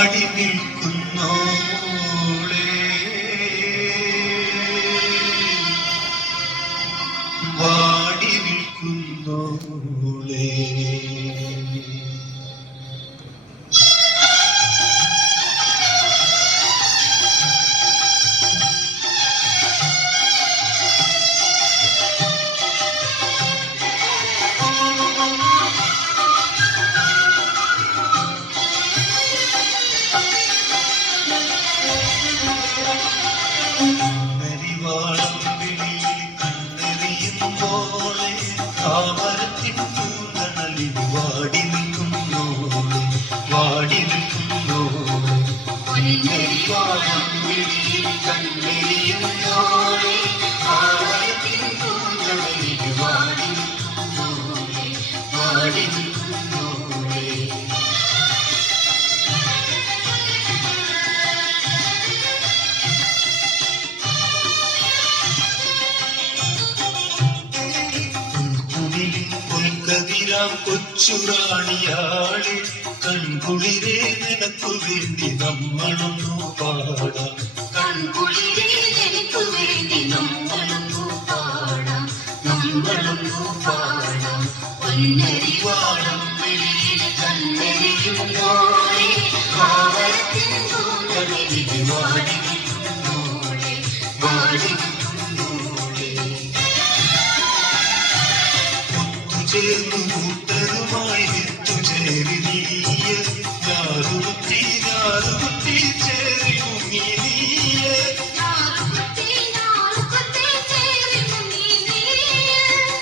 വാടി നിൽക്കുന്നോളെ വാടി നിൽക്കുന്നോളെ നിൽക്കുന്നോളെ കരിവാളം വെളിയിൽ പൊൻകതിരാം കൊച്ചുറാണിയാളെ കൺകുളിരെ നിനക്കു വേണ്ടി നമ്മളൊന്നു പാടാം. കൺകുളിരേ നിനക്കു വേണ്ടി നമ്മളൊന്നു പാടാം. നമ്മളൊന്നു പാടാം. പൊന്നരിവാളം വെളിയിൽ കണ്ണെറിയുമ്പോഴേ ആവരത്തിൻ തോന്നലിൽ വാടി വാടി ചേർന്നു കൂട്ടരുമായി വിത്തുചേരി നീയ. ഞാറുകുത്തി ഞാറുകുത്തി ചേരി മുങ്ങി നീയ. ചേരി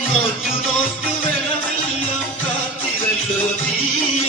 നോറ്റു നോറ്റു വേണമെല്ലാം കാത്തിരല്ലോ നീയ.